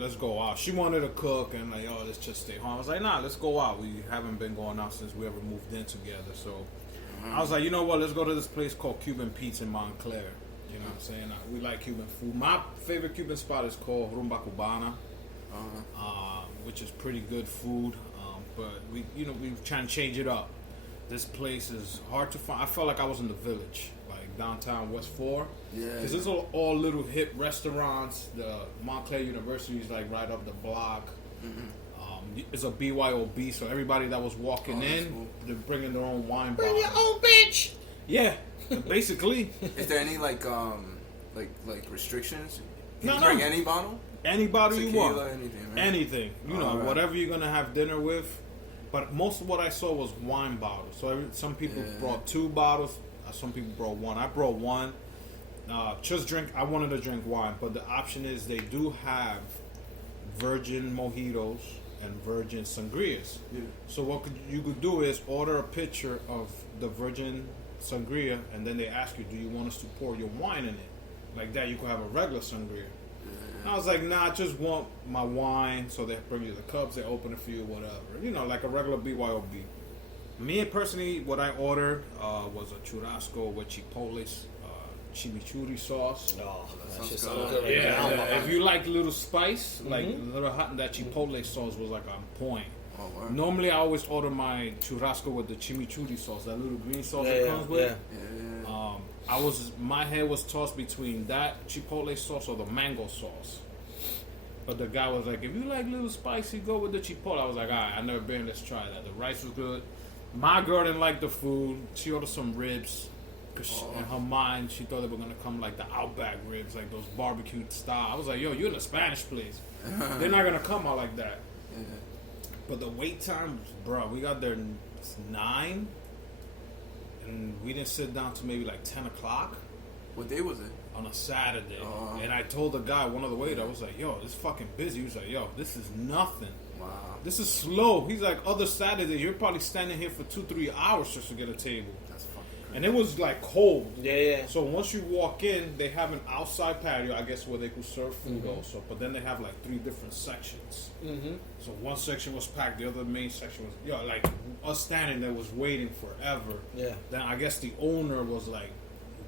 let's go out. She wanted to cook, and like, oh, let's just stay home. I was like, nah, let's go out. We haven't been going out since we ever moved in together. So I was like, you know what? Let's go to this place called Cuban Pizza in Montclair. You know what I'm saying? We like Cuban food. My favorite Cuban spot is called Rumba Cubana, which is pretty good food. But we trying to change it up. This place is hard to find. I felt like I was in the Village, like downtown West 4. Yeah. Because it's all little hip restaurants. The Montclair University is like right up the block. Mm-hmm. It's a BYOB, so everybody that was walking in, cool. They're bringing their own wine bottle. Bring your own bitch. Yeah, basically. Is there any like restrictions? Can you No. bring any bottle? Any bottle you want. Anything, right? Anything. You know, whatever you're gonna have dinner with. But most of what I saw was wine bottles. So some people brought 2 bottles. Some people brought 1. I brought 1. I wanted to drink wine, but the option is they do have virgin mojitos and virgin sangrias. Yeah. So what you could do is order a pitcher of the virgin sangria, and then they ask you, do you want us to pour your wine in it? Like that, you could have a regular sangria. I was like, nah, I just want my wine. So they bring you the cups, they open it for you, whatever. You know, like a regular BYOB. Me personally, what I ordered was a churrasco with chipotle chimichurri sauce. Oh, that's just good. so good. Yeah. If you like a little spice, like a little hot, that chipotle sauce was like on point. Oh, wow. Normally, I always order my churrasco with the chimichurri sauce, that little green sauce it comes with. My head was tossed between that chipotle sauce or the mango sauce. But the guy was like, if you like little spicy, go with the chipotle. I was like, all right, I've never been, let's try that. The rice was good. My girl didn't like the food. She ordered some ribs. Because in her mind, she thought they were going to come like the Outback ribs, like those barbecue style. I was like, yo, you're in a Spanish place. They're not going to come out like that. Yeah. But the wait time, bro, we got there 9. And we didn't sit down till maybe like 10 o'clock. What day was it? On a Saturday. And I told the guy, one of the waiters, I was like, yo, this is fucking busy. He was like, yo, this is nothing. Wow. This is slow. He's like, other Saturdays, you're probably standing here for 2-3 hours just to get a table. That's fucking crazy. And it was like cold. Yeah. So once you walk in, they have an outside patio, I guess, where they could serve food also. But then they have like 3 different sections. Mm-hmm. So one section was packed, the other main section was, like us standing there was waiting forever. Yeah. Then I guess the owner was like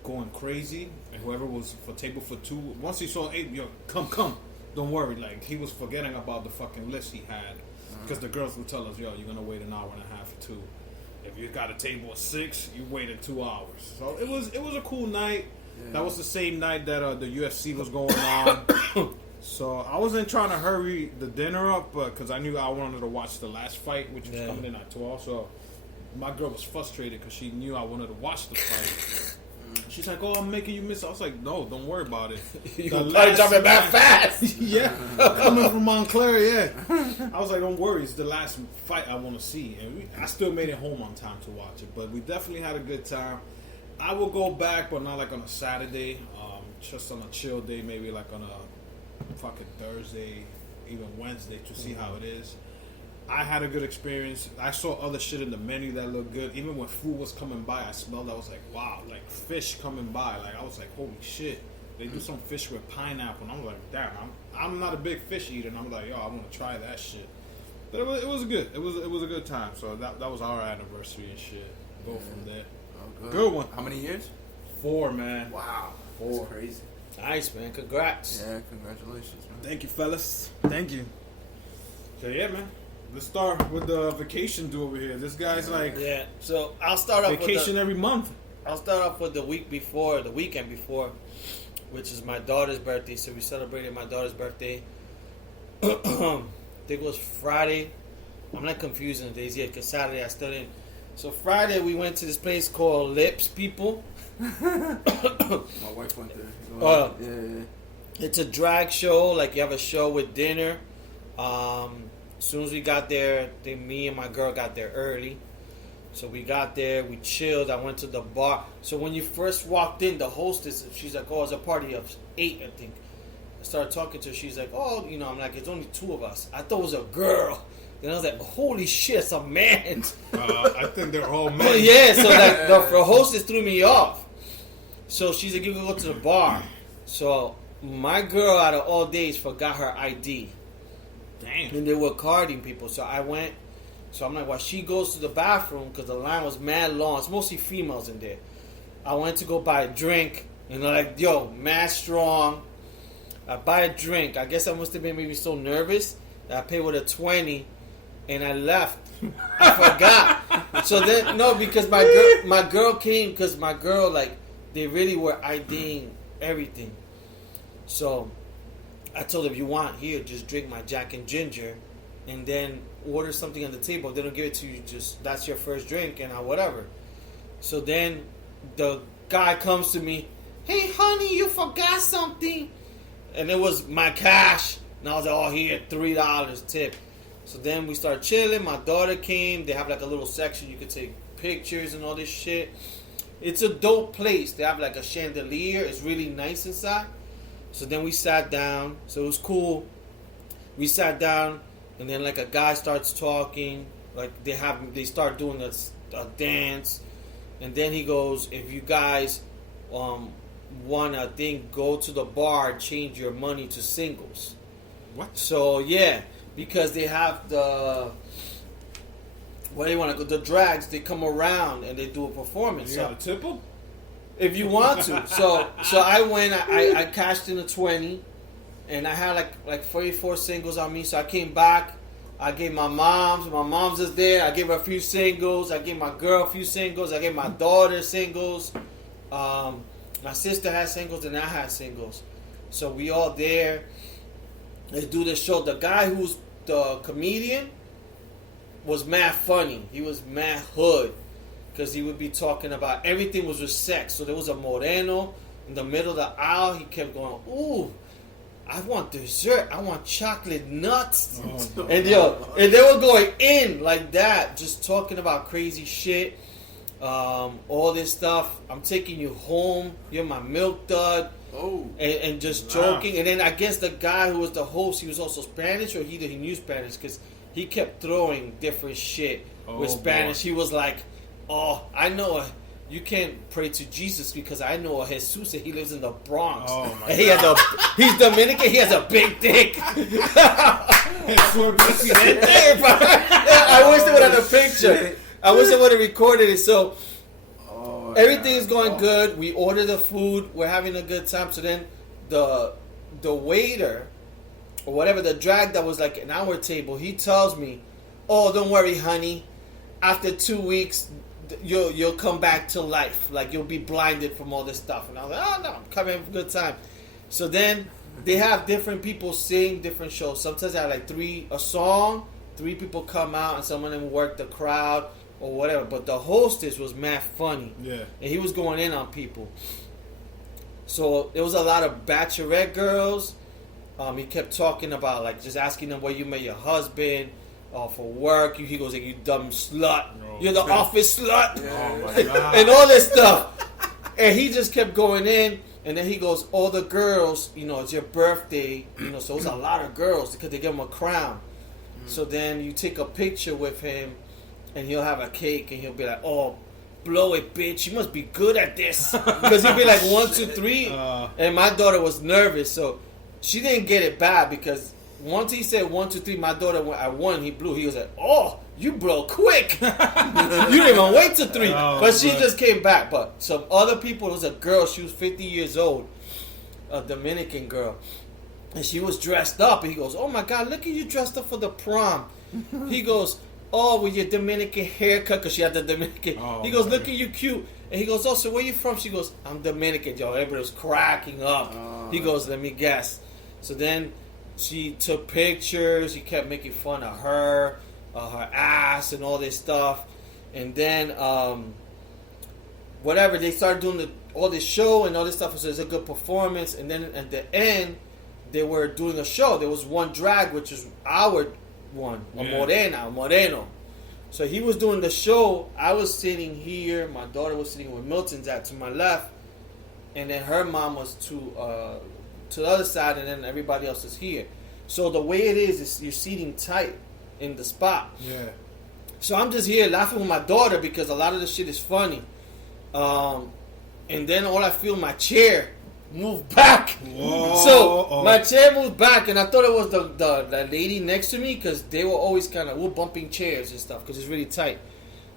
going crazy, and whoever was for table for 2, once he saw 8, come, don't worry. Like he was forgetting about the fucking list he had, because the girls would tell us, you're gonna wait an hour and a half or 2. If you got a table of 6, you waited 2 hours. So it was a cool night. Yeah. That was the same night that the UFC was going on. So I wasn't trying to hurry the dinner up, because I knew I wanted to watch the last fight, which was coming in at 12. So my girl was frustrated because she knew I wanted to watch the fight. She's like, oh, I'm making you miss. I was like, no, don't worry about it. You probably jumping back fast. Yeah, coming from Montclair, yeah. I was like, don't worry, it's the last fight I want to see. And I still made it home on time to watch it. But we definitely had a good time. I will go back, but not like on a Saturday. Just on a chill day, maybe like on a fucking Thursday, even Wednesday, to see how it is. I had a good experience. I saw other shit in the menu that looked good. Even when food was coming by, I smelled. I was like, wow, like fish coming by. Like I was like, holy shit. They do some fish with pineapple, and I was like, damn, I'm not a big fish eater, and I'm like, yo, I want to try that shit. But it was good. It was a good time. So that was our anniversary and shit. Go from there. Oh, good one. How many years? 4, man. Wow, 4. That's crazy. Nice, man. Congrats. Yeah, congratulations, man. Thank you, fellas. Thank you. So yeah, man. Let's start with the vacation do over here. This guy's like, So I'll start off vacation every month. I'll start off with the weekend before, which is my daughter's birthday. So we celebrated my daughter's birthday. I think it was Friday. I'm not confusing the days yet because Saturday I still didn't. So Friday we went to this place called Lips People. My wife went there. Yeah. It's a drag show. Like you have a show with dinner. As soon as we got there, me and my girl got there early. So we got there, we chilled. I went to the bar. So when you first walked in, the hostess, she's like, oh, it's a party of 8, I think. I started talking to her. She's like, oh, I'm like, it's only 2 of us. I thought it was a girl. And I was like, holy shit, it's a man. I think they're all men. So like, the hostess threw me off. So she's like, you can go to the bar. So my girl out of all days forgot her ID. Damn. And they were carding people. So I went. So I'm like, while she goes to the bathroom, because the line was mad long. It's mostly females in there. I went to go buy a drink. And they're like, yo, mad strong. I buy a drink. I guess I must have been maybe so nervous that I paid with a 20. And I left. I forgot. So then, no, because my girl came. Because my girl, like, they really were IDing everything. So I told her, if you want, here, just drink my Jack and Ginger. And then order something on the table. They don't give it to you. Just, that's your first drink and whatever. So then the guy comes to me. Hey, honey, you forgot something. And it was my cash. And I was like, oh, here, $3 tip. So then we started chilling. My daughter came. They have like a little section. You could take pictures and all this shit. It's a dope place. They have like a chandelier. It's really nice inside. So then we sat down. So it was cool. We sat down. And then like a guy starts talking. Like they start doing a dance. And then he goes, if you guys want to go to the bar, change your money to singles. What? So yeah, because they have the where they want to go, the drags. They come around and they do a performance. You got a tipple? If you want to. So I went. I cashed in a 20, and I had like 44 singles on me. So I came back. I gave my mom's. My mom's is there. I gave her a few singles. I gave my girl a few singles. I gave my daughter singles. My sister had singles and I had singles. So we all there. They do the show. The guy who's the comedian was mad funny. He was mad hood. Because he would be talking about everything was with sex. So there was a moreno in the middle of the aisle. He kept going, ooh, I want dessert. I want chocolate nuts. Oh, and they were going in like that. Just talking about crazy shit. All this stuff. I'm taking you home. You're my milk dud. Oh. And just joking. And then I guess the guy who was the host, he was also Spanish, or he knew Spanish, because he kept throwing different shit with Spanish. Boy. He was like, oh, I know you can't pray to Jesus because I know a Jesus and he lives in the Bronx. Oh my and he's Dominican. He has a big dick. I wish they would have the picture. I wish they would have recorded it. So everything is going good. We order the food. We're having a good time. So then the waiter or whatever, the drag that was like an our table, he tells me, oh, don't worry, honey. After 2 weeks, you'll come back to life. Like, you'll be blinded from all this stuff. And I was like, oh, no, I'm coming for a good time. So then they have different people sing different shows. Sometimes they have like a song, 3 people come out, and some of them work the crowd or whatever. But the hostess was mad funny. Yeah. And he was going in on people. So there was a lot of bachelorette girls. He kept talking about, like, just asking them where you met your husband. For work, he goes like, you dumb slut, you're the office slut, and all this stuff. And he just kept going in, and then he goes, all the girls, it's your birthday, so it was a lot of girls because they give him a crown. So then you take a picture with him, and he'll have a cake, and he'll be like, oh, blow it, bitch, you must be good at this, because he'll be like 1, 2, 3, and my daughter was nervous, so she didn't get it bad because. Once he said 1, 2, 3, my daughter went at 1, he blew. He was like, oh, you blow quick. You didn't even wait to 3. But she just came back. But some other people, it was a girl, she was 50 years old, a Dominican girl. And she was dressed up. And he goes, oh my God, look at you dressed up for the prom. He goes, oh, with your Dominican haircut, because she had the Dominican. He goes, look at you cute. And he goes, oh, so where you from? She goes, I'm Dominican. Yo, everybody was cracking up. He goes, let me guess. So then she took pictures. He kept making fun of her ass and all this stuff. And then, whatever, they started doing all this show and all this stuff. So it's a good performance. And then at the end, they were doing a show. There was one drag, which is our one, a moreno. So he was doing the show. I was sitting here. My daughter was sitting with Milton's to my left. And then her mom was to the other side, and then everybody else is here. So the way it is you're seating tight in the spot. Yeah. So I'm just here laughing with my daughter because a lot of the shit is funny. And then all I feel my chair moved back. Whoa. So my chair moved back, and I thought it was the lady next to me because they were always we're bumping chairs and stuff because it's really tight.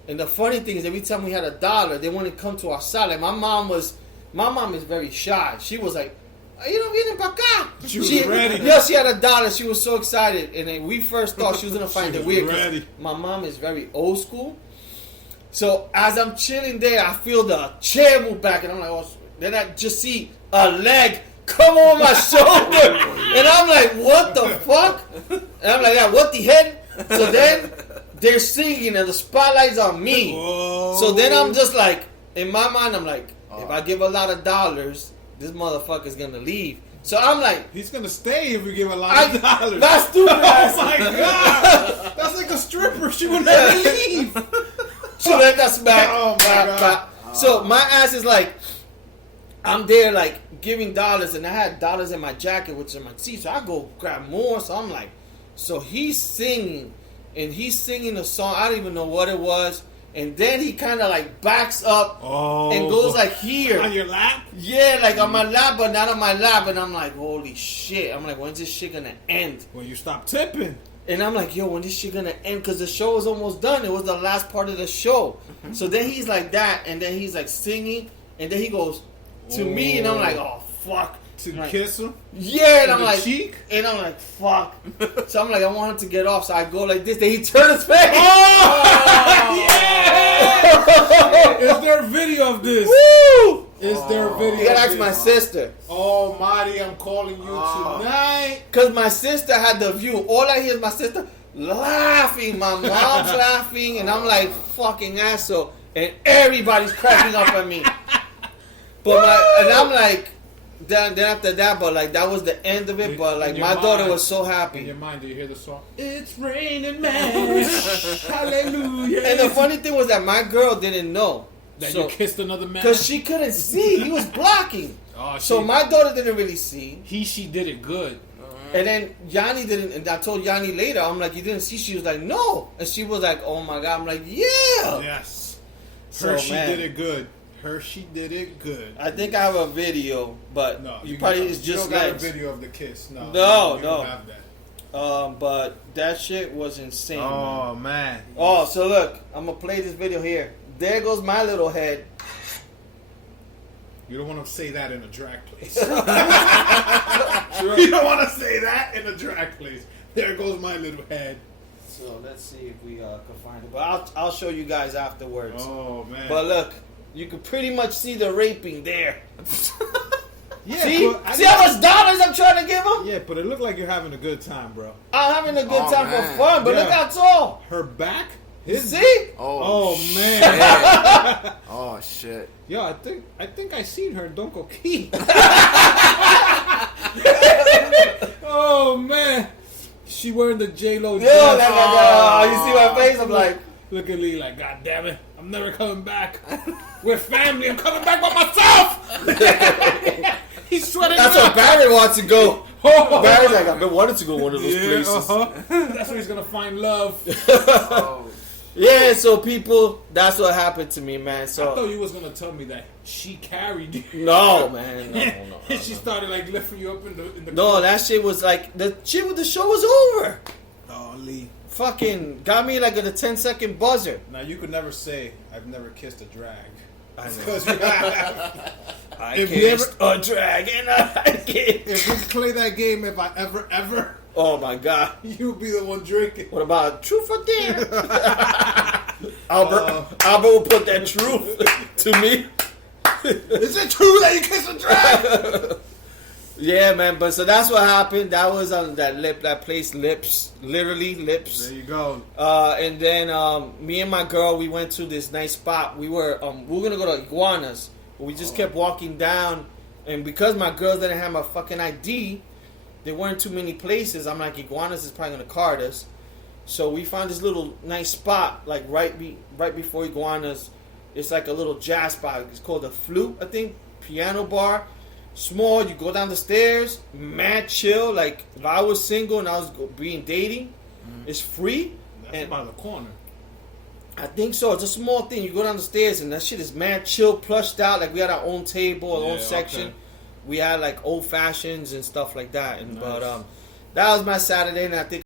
And the funny thing is, every time we had $1, they wouldn't come to our side. Like my mom is very shy. She was like, vienen pa acá. She was ready. Yeah, she had $1. She was so excited. And then we first thought she was going to find it weird. Ready. My mom is very old school. So as I'm chilling there, I feel the chair move back. And I'm like, oh. Then I just see a leg come on my shoulder. And I'm like, what the fuck? And I'm like, yeah, what the hell? So then they're singing and the spotlight's on me. Whoa. So then I'm just like, in my mind, I'm like, if I give a lot of dollars, this motherfucker's gonna leave. So I'm like, he's gonna stay if we give a lot of dollars. That's stupid. Oh my god, that's like a stripper. She would never leave. So then that's back. Oh my god. So my ass is like, I'm there like giving dollars, and I had dollars in my jacket, which is in my seat. So I go grab more. So I'm like, so he's singing, and he's singing a song. I don't even know what it was. And then he kind of like backs up and goes like here. On your lap? Yeah, like on my lap, but not on my lap. And I'm like, holy shit. I'm like, when's this shit gonna end? When you stop tipping. And I'm like, yo, when this shit gonna end? Because the show was almost done. It was the last part of the show. So then he's like that, and then he's like singing, and then he goes to me, and I'm like, oh, fuck. To like, kiss him? Yeah, and I'm the like, cheek? And I'm like, fuck. So I'm like, I want him to get off. So I go like this. Then he turns his face. Oh, yeah! Is there a video of this? Woo! Is there a video? You gotta of ask this? my sister. Oh, Marty, I'm calling you tonight. Because my sister had the view. All I hear is my sister laughing. My mom's laughing. And I'm like, fucking asshole. And everybody's cracking up at me. And I'm like, then after that, but like that was the end of it. But like my daughter was so happy. In your mind, do you hear the song? It's raining man, hallelujah. And the funny thing was that my girl didn't know that you kissed another man because she couldn't see. He was blocking. So my daughter didn't really see. She did it good. And then Yanni didn't. And I told Yanni later, I'm like, you didn't see? She was like, no. And she was like, oh my god. I'm like, yeah. Yes. She did it good. She did it good. I think I have a video, but no, you probably it's just you don't legs. got a video of the kiss. No. You don't no. have that. But that shit was insane. Oh man. Oh, so look, I'm gonna play this video here. There goes my little head. You don't want to say that in a drag place. You don't want to say that in a drag place. There goes my little head. So let's see if we can find it. But I'll show you guys afterwards. Oh man. But look, you can pretty much see the raping there. Yeah, see how much dollars I'm trying to give him? Yeah, but it looked like you're having a good time, bro. I'm having a good time man. for fun, but look how tall. Her back? See? Oh man. Oh shit. Yo, I think I seen her in Don't Go Key. Oh man. She wearing the J-Lo dress. You see my face? I'm like, look at Lee like, God damn it, I'm never coming back. We're family, I'm coming back by myself. He's sweating. That's where Barry wants to go. Barry's like, I've been wanting to go one of those places. That's where he's gonna find love. Yeah, so people, that's what happened to me, man. So I thought you was gonna tell me that she carried you. No, man, no. And she started like lifting you up in the No, that shit was like the shit with the show was over. Oh, Lee. Fucking got me like at a 10-second buzzer. Now you could never say I've never kissed a drag. I know. Because you have. I If kissed we a dragon. I kissed. If we play that game, if I ever, Oh my god. you'll be the one drinking. What about truth or dare? Albert will put that truth to me. Is it true that you kissed a drag? Yeah, man. But so that's what happened. That was on that place, Lips, literally Lips. There you go. And then me and my girl, we went to this nice spot. We were gonna go to Iguanas, but we just kept walking down. And because my girls didn't have my fucking ID, there weren't too many places. I'm like, Iguanas is probably gonna card us. So we found this little nice spot, like right before Iguanas. It's like a little jazz spot. It's called the Flute, I think. Piano bar. Small. You go down the stairs. Mad chill. Like if I was single and I was dating, it's free. That's by the corner. I think so. It's a small thing. You go down the stairs and that shit is mad chill, plushed out. Like we had our own table, our own section. we had like old fashions and stuff like that. And Nice. but that was my Saturday, and I think